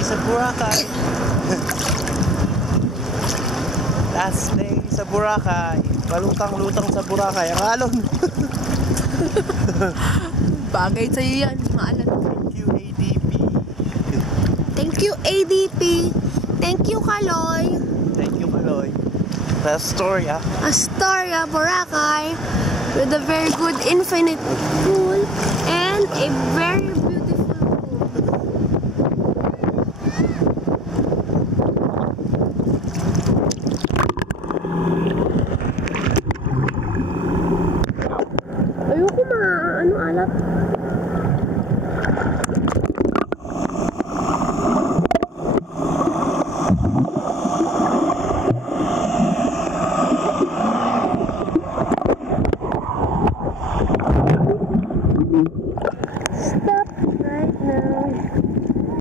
day sa Boracay. Last day sa Boracay. Malutang-lutang sa Boracay. Ang alon. Bagay sa'yo yan, maalat. Thank you, ADP. Thank you, ADP. Thank you, Kaloy. Thank you, Maloy. Astoria. Astoria, Boracay, with a very good infinite pool and a very beautiful pool. Ayoko alat. Stop.